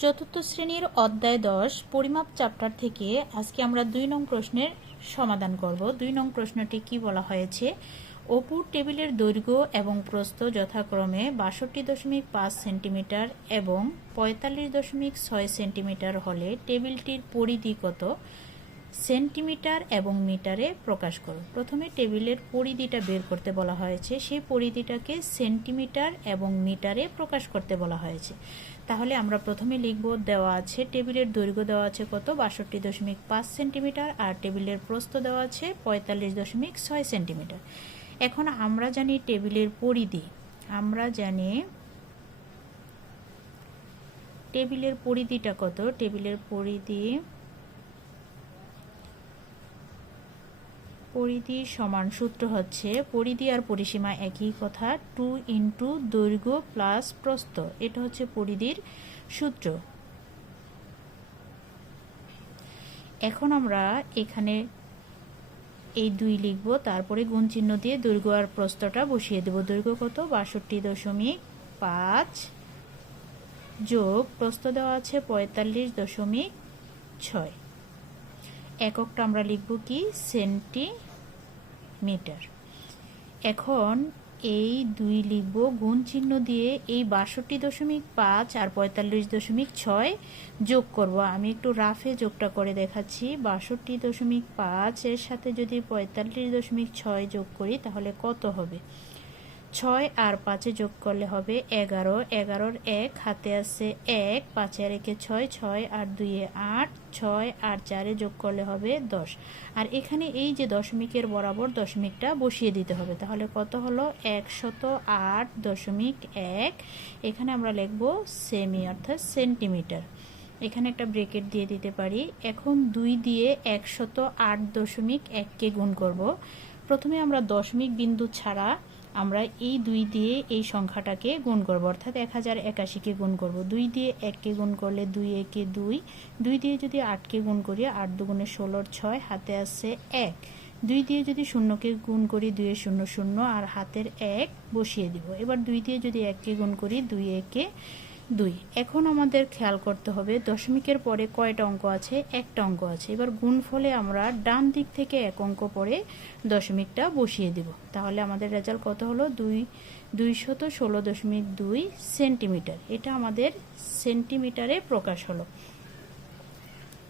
চতুর্থ শ্রেণির অধ্যায় দশ, পরিমাপ চ্যাপ্টার থেকে আজকে আমরা দুই নং প্রশ্নের সমাধান করব। দুই নং প্রশ্নটি কি বলা হয়েছে? অপুর টেবিলের দৈর্ঘ্য এবং প্রস্থ যথাক্রমে বাষট্টি দশমিক পাঁচ সেন্টিমিটার এবং পঁয়তাল্লিশ দশমিক ছয় সেন্টিমিটার হলে টেবিলটির পরিধি কত? সেন্টিমিটার এবং মিটারে প্রকাশ করো। প্রথমে টেবিলের পরিধিটা বের করতে বলা হয়েছে। সেই পরিধিটাকে সেন্টিমিটার এবং মিটারে প্রকাশ করতে বলা হয়েছে। তাহলে আমরা প্রথমে লিখব, দেওয়া আছে, টেবিলের দৈর্ঘ্য দেওয়া আছে কত? বাষট্টি দশমিক পাঁচ সেন্টিমিটার আর টেবিলের প্রস্থ দেওয়া আছে পঁয়তাল্লিশ দশমিক ছয় সেন্টিমিটার। এখন আমরা জানি টেবিলের পরিধি। আমরা জানি টেবিলের পরিধিটা কত? টেবিলের পরিধি পরিধি সমান সূত্র হচ্ছে, পরিধি আর পরিসীমা একই কথা, টু ইন্টু দৈর্ঘ্য প্লাস প্রস্থ। এটা হচ্ছে পরিধির সূত্র। এখন আমরা এখানে এই দুই লিখব, তারপরে গুণ চিহ্ন দিয়ে দৈর্ঘ্য আর প্রস্থটা বসিয়ে দেব। দৈর্ঘ্য কত? বাষট্টি দশমিক পাঁচ যোগ, প্রস্থ দেওয়া আছে পঁয়তাল্লিশ দশমিক ছয়। এককটা আমরা লিখব কি? সেন্টিমিটার। এখন এই দুই লিখব গুণ চিহ্ন দিয়ে এই বাষট্টি দশমিক পাঁচ আর পঁয়তাল্লিশ দশমিক ছয় যোগ করব। আমি একটু রাফে যোগটা করে দেখাচ্ছি। বাষট্টি দশমিক পাঁচ এর সাথে যদি পঁয়তাল্লিশ দশমিক ছয় যোগ করি, তাহলে কত হবে? ছয় আর পাঁচে যোগ করলে হবে এগারো। এগারোর এক, হাতে আছে এক, পাঁচে আর একে ছয় ছয় আর দুইয়ে আট, ছয় আর চারে যোগ করলে হবে দশ। আর এখানে এই যে দশমিকের বরাবর দশমিকটা বসিয়ে দিতে হবে, তাহলে কত হলো? একশত আট দশমিক এক। এখানে আমরা লিখব সেমি, অর্থাৎ সেন্টিমিটার। এখানে একটা ব্রেকেট দিয়ে দিতে পারি। এখন দুই দিয়ে একশত আট দশমিক এককে গুণ করব। প্রথমে আমরা দশমিক বিন্দু ছাড়া আমরা এই দুই দিয়ে এই সংখ্যাটাকে গুণ করব। অর্থাৎ এক হাজার একাশিকে গুণ করব। দুই দিয়ে এককে গুণ করলে দুই একে দুই। দুই দিয়ে যদি আটকে গুণ করি, আট দুগুণে ষোলোর ছয়, হাতে আছে এক। দুই দিয়ে যদি শূন্যকে গুণ করি দুয়ে শূন্য শূন্য, আর হাতের এক বসিয়ে দিব। এবার দুই দিয়ে যদি এককে গুণ করি, দুই একে দুই, এখন আমাদের খেয়াল করতে হবে দশমিকের পরে কয়টা অঙ্ক আছে? একটা অঙ্ক আছে। এবার গুণ ফলে আমরা ডান দিক থেকে এক অঙ্ক পরে দশমিকটা বসিয়ে দিব। তাহলে আমাদের রেজাল্ট কত হলো? দুই, দুইশত ষোলো দশমিক দুই সেন্টিমিটার। এটা আমাদের সেন্টিমিটারে প্রকাশ হলো।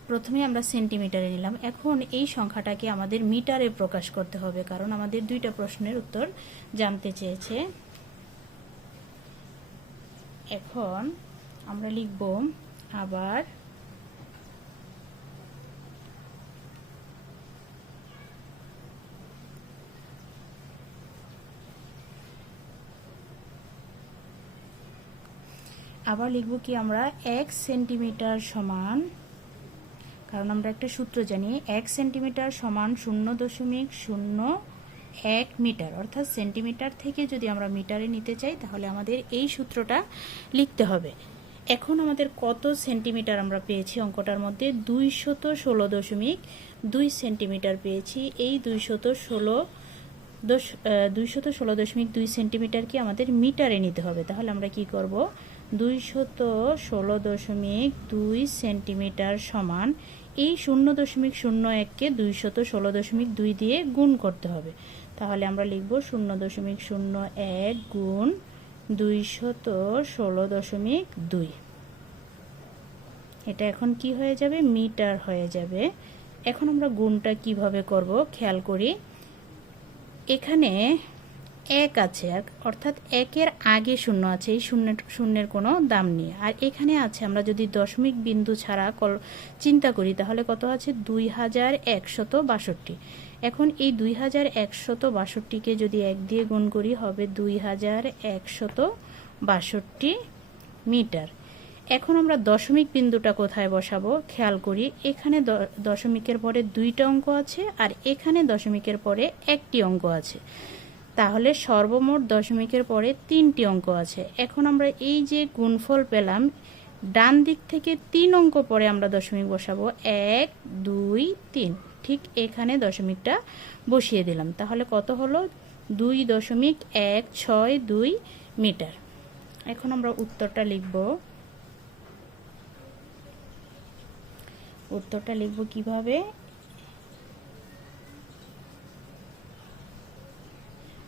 প্রথমে আমরা সেন্টিমিটারে নিলাম। এখন এই সংখ্যাটাকে আমাদের মিটারে প্রকাশ করতে হবে, কারণ আমাদের দুইটা প্রশ্নের উত্তর জানতে চেয়েছে। এখন আমরা লিখব আবার আবার লিখব কি আমরা এক সেন্টিমিটার সমান, কারণ আমরা একটা সূত্র জানি, এক সেন্টিমিটার সমান শূন্য দশমিক শূন্য এক মিটার, অর্থাৎ সেন্টিমিটার থেকে যদি আমরা মিটারে নিতে চাই, তাহলে আমাদের এই সূত্রটা লিখতে হবে। এখন আমাদের কত সেন্টিমিটার আমরা পেয়েছি অঙ্কটার মধ্যে? দুইশত ষোলো দশমিক দুই সেন্টিমিটার পেয়েছি। এই দুইশত ষোলো দশ দুইশত ষোলো দশমিক দুই সেন্টিমিটারকে আমাদের মিটারে নিতে হবে। তাহলে আমরা কি করব? দুইশত ষোলো দশমিক দুই সেন্টিমিটার সমান এই শূন্য দশমিক শূন্য এককে দুইশত ষোলো দশমিক দুই দিয়ে গুণ করতে হবে। তাহলে আমরা লিখব শূন্য দশমিক শূন্য এক গুণ দুইশত ষোলো দশমিক দুই। এটা এখন কি হয়ে যাবে? মিটার হয়ে যাবে। এখন আমরা গুণটা কীভাবে করব? খেয়াল করি। এখানে এক আছে অর্থাৎ একের আগে শূন্য আছে, এই শূন্যের শূন্যের কোনো দাম নেই। আর এখানে আছে, আমরা যদি দশমিক বিন্দু ছাড়া কল, চিন্তা করি, তাহলে কত আছে? দুই হাজার একশত বাষট্টি। এখন এই দুই হাজার একশত বাষট্টিকে যদি এক দিয়ে গুণ করি, হবে দুই হাজার একশত বাষট্টি মিটার। এখন আমরা দশমিক বিন্দুটা কোথায় বসাবো? খেয়াল করি, এখানে দশমিকের পরে দুইটা অঙ্ক আছে, আর এখানে দশমিকের পরে একটি অঙ্ক আছে। তাহলে সর্বমোট দশমিকের পরে তিনটি অঙ্ক আছে। এখন আমরা এই যে গুণফল পেলাম, ডান দিক থেকে তিন অঙ্ক পরে আমরা দশমিক বসাবো। এক, দুই, তিন। ঠিক এখানে দশমিকটা বসিয়ে দিলাম। তাহলে কত হলো? দুই দশমিক এক, ছয়, দুই মিটার। এখন আমরা উত্তরটা লিখব। উত্তরটা লিখব কীভাবে?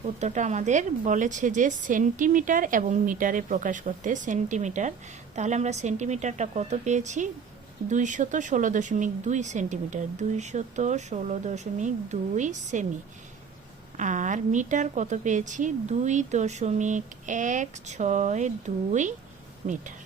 উত্তরটা আমাদের বলেছে যে সেন্টিমিটার এবং মিটারে প্রকাশ করতে, সেন্টিমিটার। তাহলে আমরা সেন্টিমিটারটা কত পেয়েছি? দুইশত ষোলো দশমিক দুই সেন্টিমিটার, দুইশত ষোলো দশমিক দুই সেমি। আর মিটার কত পেয়েছি? দুই দশমিক এক ছয় দুই মিটার।